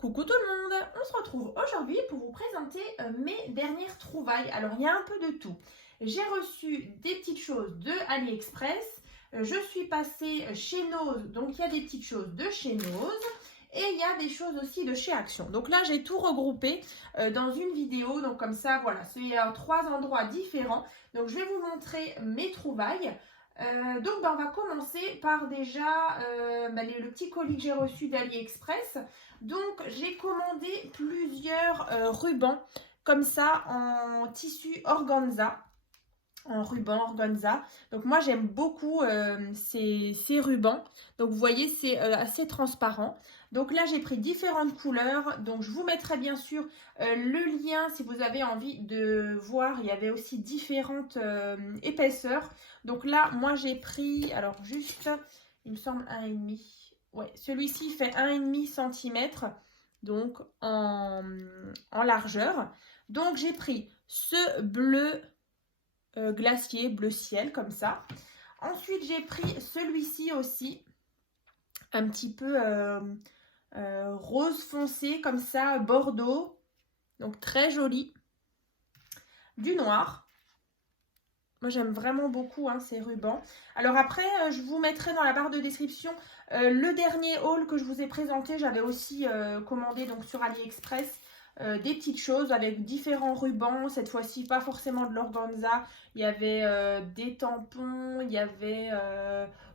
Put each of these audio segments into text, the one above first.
Coucou tout le monde, on se retrouve aujourd'hui pour vous présenter mes dernières trouvailles. Alors il y a un peu de tout. J'ai reçu des petites choses de AliExpress, je suis passée chez Nose, donc il y a des petites choses de chez Nose et il y a des choses aussi de chez Action. Donc là j'ai tout regroupé dans une vidéo, donc comme ça voilà, c'est trois endroits différents. Donc je vais vous montrer mes trouvailles. On va commencer par déjà le petit colis que j'ai reçu d'AliExpress. Donc j'ai commandé plusieurs rubans comme ça en tissu organza, en ruban organza. Donc moi j'aime beaucoup ces rubans. Donc vous voyez c'est assez transparent. Donc là j'ai pris différentes couleurs. Donc je vous mettrai bien sûr le lien si vous avez envie de voir. Il y avait aussi différentes épaisseurs. Donc là moi j'ai pris, alors juste il me semble 1,5. Ouais, celui-ci fait 1,5 cm donc en largeur. Donc j'ai pris ce bleu glacier, bleu ciel comme ça. Ensuite j'ai pris celui-ci aussi, un petit peu rose foncé comme ça, bordeaux. Donc très joli. Du noir. Moi, j'aime vraiment beaucoup ces rubans. Alors après, je vous mettrai dans la barre de description le dernier haul que je vous ai présenté. J'avais aussi commandé donc sur AliExpress des petites choses avec différents rubans. Cette fois-ci, pas forcément de l'organza. Il y avait des tampons, il y avait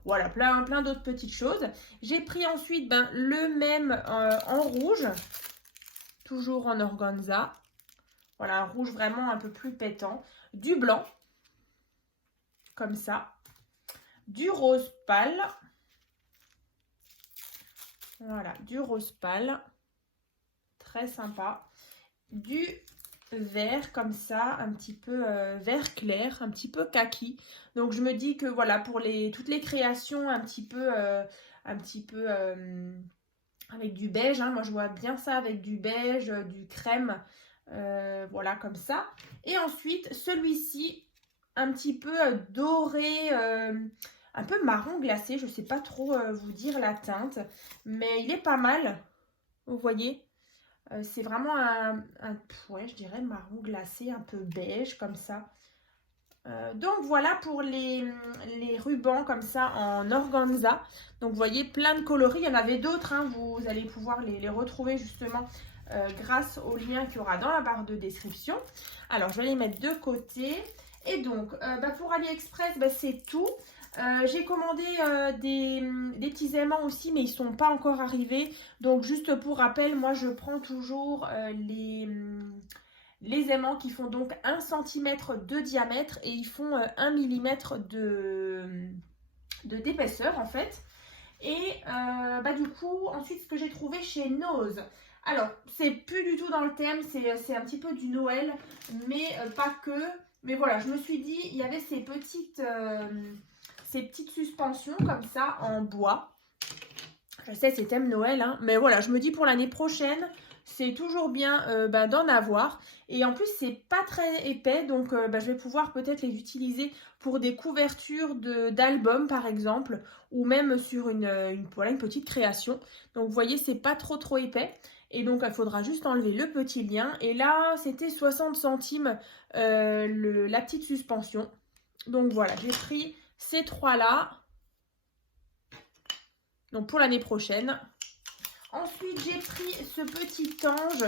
voilà, plein d'autres petites choses. J'ai pris ensuite le même en rouge, toujours en organza. Voilà, un rouge vraiment un peu plus pétant. Du blanc. Comme ça, du rose pâle, voilà, du rose pâle, très sympa, du vert comme ça, un petit peu vert clair, un petit peu kaki. Donc je me dis que voilà, pour toutes les créations un petit peu avec du beige, moi je vois bien ça avec du beige, du crème, voilà comme ça. Et ensuite celui-ci, un petit peu doré, un peu marron glacé. Je ne sais pas trop vous dire la teinte, mais il est pas mal. Vous voyez, c'est vraiment ouais, je dirais marron glacé, un peu beige comme ça. Donc voilà pour les rubans comme ça en organza. Donc vous voyez plein de coloris. Il y en avait d'autres, vous allez pouvoir les retrouver justement grâce au lien qu'il y aura dans la barre de description. Alors je vais les mettre de côté. Et donc, pour AliExpress, c'est tout. J'ai commandé des petits aimants aussi, mais ils ne sont pas encore arrivés. Donc, juste pour rappel, moi, je prends toujours les aimants qui font donc 1 cm de diamètre et ils font 1 mm d'épaisseur, en fait. Et du coup, ensuite, ce que j'ai trouvé chez Nose. Alors, c'est plus du tout dans le thème, c'est un petit peu du Noël, mais pas que. Mais voilà, je me suis dit, il y avait ces petites suspensions comme ça en bois. Je sais, c'est thème Noël, mais voilà, je me dis pour l'année prochaine, c'est toujours bien d'en avoir. Et en plus, c'est pas très épais, donc je vais pouvoir peut-être les utiliser pour des couvertures d'albums, par exemple, ou même sur une petite création. Donc, vous voyez, c'est pas trop épais. Et donc, il faudra juste enlever le petit lien. Et là, c'était 60 centimes la petite suspension. Donc, voilà, j'ai pris ces trois-là. Donc, pour l'année prochaine. Ensuite, j'ai pris ce petit ange.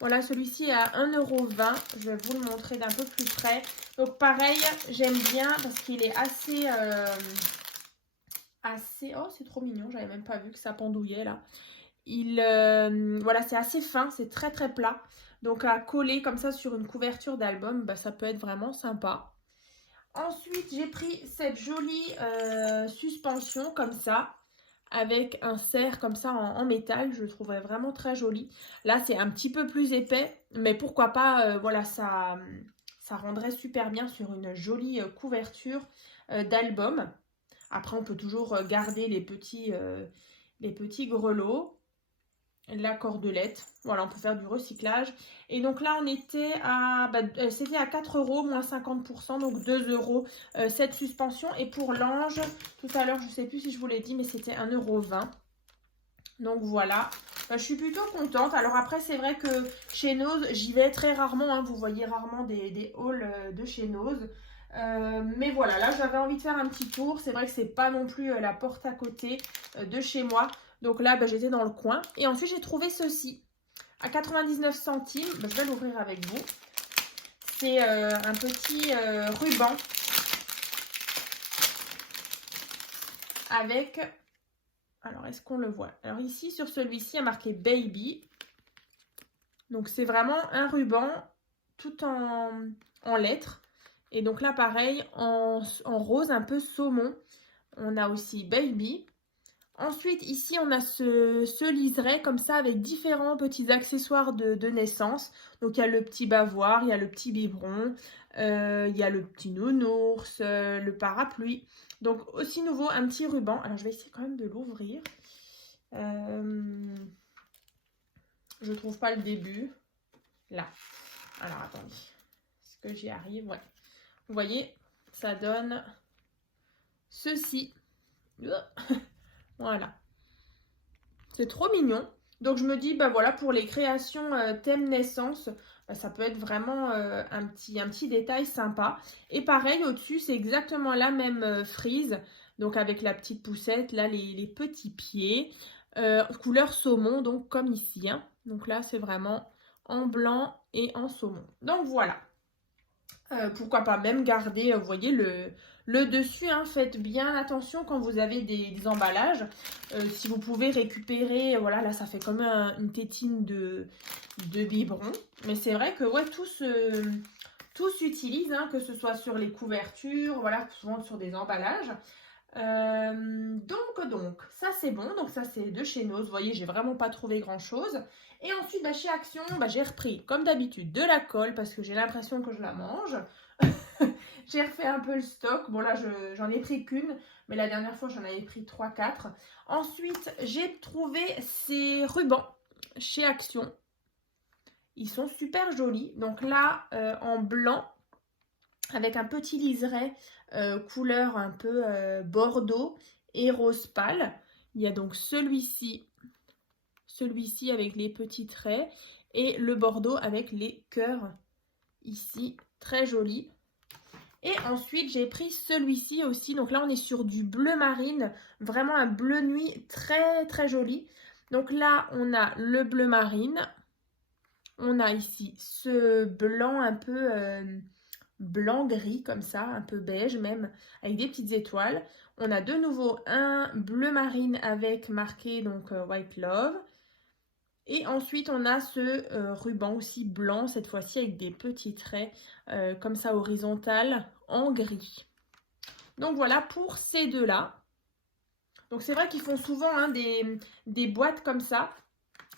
Voilà, celui-ci est à 1,20 €. Je vais vous le montrer d'un peu plus près. Donc, pareil, j'aime bien parce qu'il est assez... Oh, c'est trop mignon. J'avais même pas vu que ça pendouillait, là. Voilà, c'est assez fin. C'est très plat. Donc, à coller comme ça sur une couverture d'album, ça peut être vraiment sympa. Ensuite, j'ai pris cette jolie suspension comme ça, avec un cerf comme ça en métal. Je le trouverais vraiment très joli. Là, c'est un petit peu plus épais, mais pourquoi pas, voilà, ça rendrait super bien sur une jolie couverture d'album. Après, on peut toujours garder les petits grelots. La cordelette, voilà, on peut faire du recyclage. Et donc là on était à c'était à 4 € moins 50%, donc 2 € cette suspension. Et pour l'ange, tout à l'heure je sais plus si je vous l'ai dit, mais c'était 1,20 €. Donc voilà, je suis plutôt contente. Alors après, c'est vrai que chez Nose, j'y vais très rarement. Hein, vous voyez rarement des hauls de chez Nose. Mais voilà, là, j'avais envie de faire un petit tour. C'est vrai que c'est pas non plus la porte à côté de chez moi. Donc là, j'étais dans le coin. Et ensuite, j'ai trouvé ceci à 99 centimes. Je vais l'ouvrir avec vous. C'est un petit ruban avec... Alors, est-ce qu'on le voit? Alors ici, sur celui-ci, il y a marqué Baby. Donc, c'est vraiment un ruban tout en lettres. Et donc là, pareil, en rose, un peu saumon. On a aussi Baby. Ensuite, ici, on a ce liseré comme ça avec différents petits accessoires de naissance. Donc, il y a le petit bavoir, il y a le petit biberon, il y a le petit nounours, le parapluie. Donc, aussi nouveau, un petit ruban. Alors, je vais essayer quand même de l'ouvrir. Je trouve pas le début. Là. Alors, attendez. Est-ce que j'y arrive? Ouais. Vous voyez, ça donne ceci. Voilà. C'est trop mignon. Donc, je me dis, voilà, pour les créations thème naissance, ça peut être vraiment un petit détail sympa. Et pareil, au-dessus, c'est exactement la même frise. Donc, avec la petite poussette, là, les petits pieds. Couleur saumon, donc comme ici. Hein. Donc là, c'est vraiment en blanc et en saumon. Donc, voilà. Pourquoi pas même garder, vous voyez, le dessus. Hein, faites bien attention quand vous avez des emballages. Si vous pouvez récupérer, voilà, là, ça fait comme une tétine de biberon. Mais c'est vrai que, ouais, tout s'utilise, hein, que ce soit sur les couvertures, voilà, souvent sur des emballages. Donc, ça c'est bon. Donc, ça c'est de chez Nose. Vous voyez, j'ai vraiment pas trouvé grand chose. Et ensuite, chez Action, j'ai repris, comme d'habitude, de la colle parce que j'ai l'impression que je la mange. J'ai refait un peu le stock. Bon, là, j'en ai pris qu'une, mais la dernière fois, j'en avais pris 3-4. Ensuite, j'ai trouvé ces rubans chez Action. Ils sont super jolis. Donc là, en blanc, avec un petit liseré couleur un peu bordeaux et rose pâle. Il y a donc celui-ci avec les petits traits et le bordeaux avec les cœurs ici, très joli. Et ensuite, j'ai pris celui-ci aussi. Donc là, on est sur du bleu marine, vraiment un bleu nuit très très joli. Donc là, on a le bleu marine. On a ici ce blanc un peu blanc-gris comme ça, un peu beige même, avec des petites étoiles. On a de nouveau un bleu marine avec marqué donc White Love. Et ensuite, on a ce ruban aussi blanc, cette fois-ci avec des petits traits comme ça horizontal en gris. Donc voilà pour ces deux-là. Donc c'est vrai qu'ils font souvent hein, des boîtes comme ça.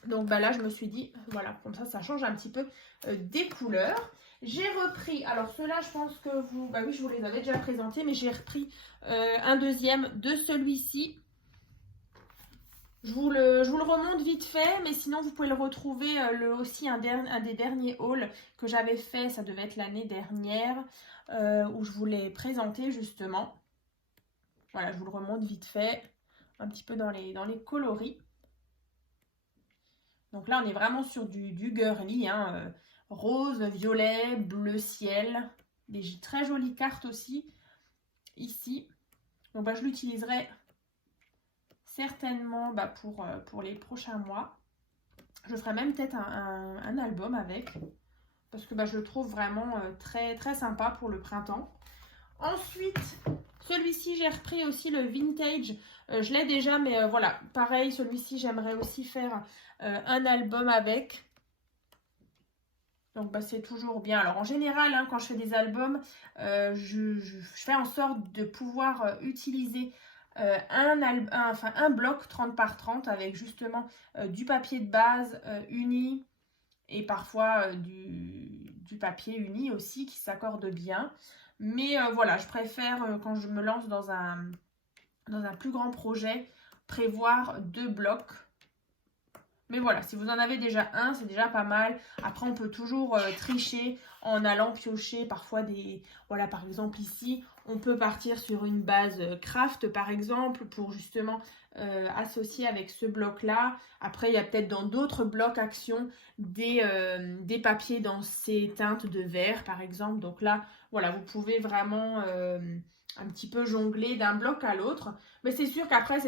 Donc là, je me suis dit, voilà, comme ça change un petit peu des couleurs. J'ai repris, alors ceux-là, je pense que vous, oui, je vous les avais déjà présentés, mais j'ai repris un deuxième de celui-ci. Je vous le remonte vite fait, mais sinon vous pouvez le retrouver aussi un des derniers hauls que j'avais fait, ça devait être l'année dernière, où je vous l'ai présenté justement. Voilà, je vous le remonte vite fait, un petit peu dans les coloris. Donc là, on est vraiment sur du girly, hein, rose, violet, bleu ciel, des très jolies cartes aussi ici. Donc je l'utiliserai certainement pour les prochains mois. Je ferai même peut-être un album avec, parce que je le trouve vraiment très très sympa pour le printemps. Ensuite, celui-ci, j'ai repris aussi le vintage. Je l'ai déjà, mais voilà, pareil, celui-ci, j'aimerais aussi faire un album avec. Donc, c'est toujours bien. Alors, en général, hein, quand je fais des albums, je fais en sorte de pouvoir utiliser un bloc 30 par 30 avec justement du papier de base uni et parfois du papier uni aussi qui s'accorde bien. Mais voilà, je préfère quand je me lance dans un plus grand projet, prévoir 2 blocs. Mais voilà, si vous en avez déjà un, c'est déjà pas mal. Après, on peut toujours tricher en allant piocher parfois des... Voilà, par exemple ici, on peut partir sur une base craft, par exemple, pour justement associer avec ce bloc-là. Après, il y a peut-être dans d'autres blocs actions des papiers dans ces teintes de vert, par exemple. Donc là, voilà, vous pouvez vraiment un petit peu jongler d'un bloc à l'autre. Mais c'est sûr qu'après,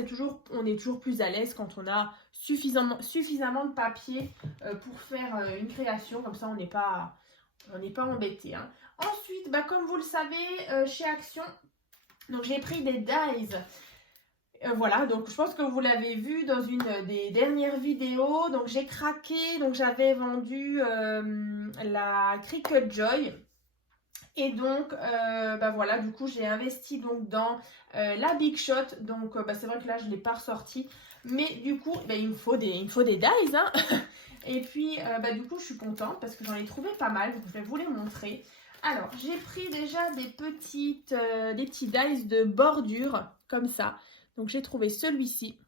on est toujours plus à l'aise quand on a suffisamment de papier pour faire une création. Comme ça, on n'est pas embêté. Hein. Ensuite, bah, comme vous le savez, chez Action, donc j'ai pris des dies. Voilà, donc je pense que vous l'avez vu dans une des dernières vidéos. Donc j'ai craqué, donc j'avais vendu la Cricut Joy. Et donc, bah voilà, du coup, j'ai investi donc dans la Big Shot. Donc, bah, c'est vrai que là, je ne l'ai pas ressorti. Mais du coup, bah, il me faut des dies. Hein. Et puis, bah, du coup, je suis contente parce que j'en ai trouvé pas mal. Donc, je vais vous les montrer. Alors, j'ai pris déjà des petits dies de bordure, comme ça. Donc, j'ai trouvé celui-ci.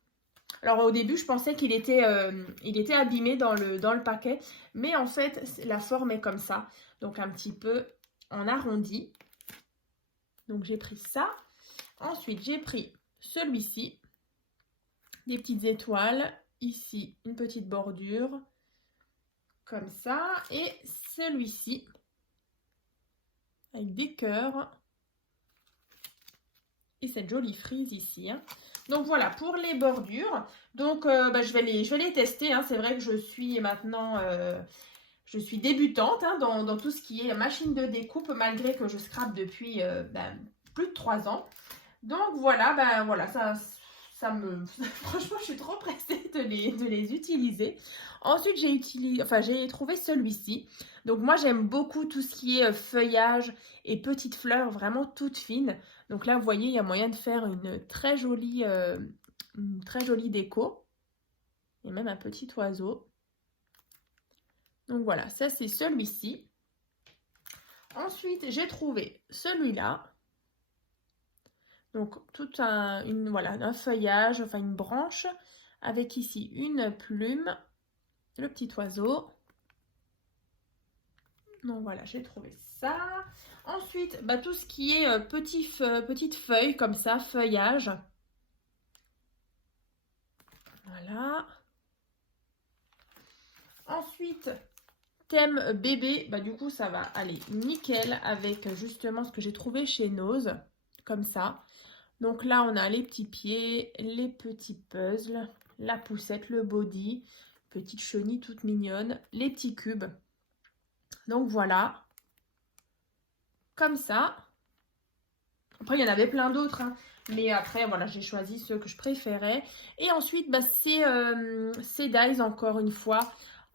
Alors, au début, je pensais qu'il était abîmé dans le paquet. Mais en fait, la forme est comme ça. Donc, un petit peu en arrondi. Donc j'ai pris ça. Ensuite j'ai pris celui-ci, des petites étoiles, ici une petite bordure comme ça, et celui-ci avec des cœurs et cette jolie frise ici. Hein. Donc voilà pour les bordures. Donc bah, je vais les tester. Hein. C'est vrai que je suis maintenant je suis débutante hein, dans tout ce qui est machine de découpe, malgré que je scrape depuis plus de 3 ans. Donc voilà, ça me... Franchement, je suis trop pressée de les utiliser. Ensuite, j'ai trouvé celui-ci. Donc moi, j'aime beaucoup tout ce qui est feuillage et petites fleurs, vraiment toutes fines. Donc là, vous voyez, il y a moyen de faire une très jolie déco. Et même un petit oiseau. Donc voilà, ça c'est celui-ci. Ensuite, j'ai trouvé celui-là. Donc tout un feuillage, enfin une branche, avec ici une plume, le petit oiseau. Donc voilà, j'ai trouvé ça. Ensuite, bah, tout ce qui est petites feuilles comme ça, feuillage. Voilà. Ensuite, thème bébé, bah du coup ça va aller nickel avec justement ce que j'ai trouvé chez Nose, comme ça. Donc là on a les petits pieds, les petits puzzles, la poussette, le body, petite chenille toute mignonne, les petits cubes. Donc voilà, comme ça. Après il y en avait plein d'autres, hein. Mais après voilà j'ai choisi ceux que je préférais. Et ensuite bah, ces dies encore une fois.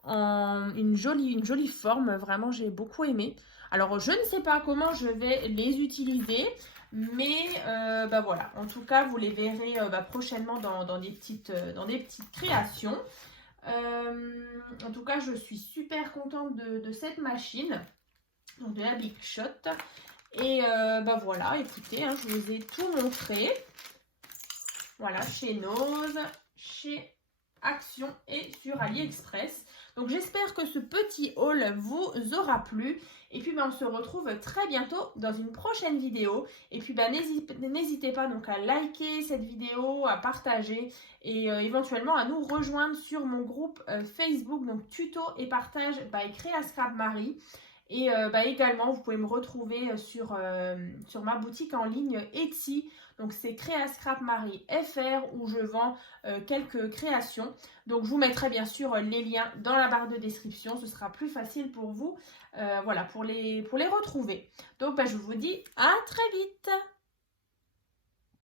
En une jolie forme, vraiment j'ai beaucoup aimé. Alors je ne sais pas comment je vais les utiliser, mais bah voilà, en tout cas vous les verrez prochainement dans des petites créations. En tout cas je suis super contente de cette machine, donc de la Big Shot. Et bah voilà, écoutez, hein, je vous ai tout montré. Voilà, chez Nose, chez Action et sur AliExpress. Donc j'espère que ce petit haul vous aura plu. Et puis on se retrouve très bientôt dans une prochaine vidéo. Et puis n'hésitez pas donc à liker cette vidéo, à partager et éventuellement à nous rejoindre sur mon groupe Facebook, donc tuto et partage by Créa Scrap Marie. Et également, vous pouvez me retrouver sur ma boutique en ligne Etsy. Donc, c'est Créa Scrap Marie FR où je vends quelques créations. Donc, je vous mettrai bien sûr les liens dans la barre de description. Ce sera plus facile pour vous pour les retrouver. Donc, je vous dis à très vite.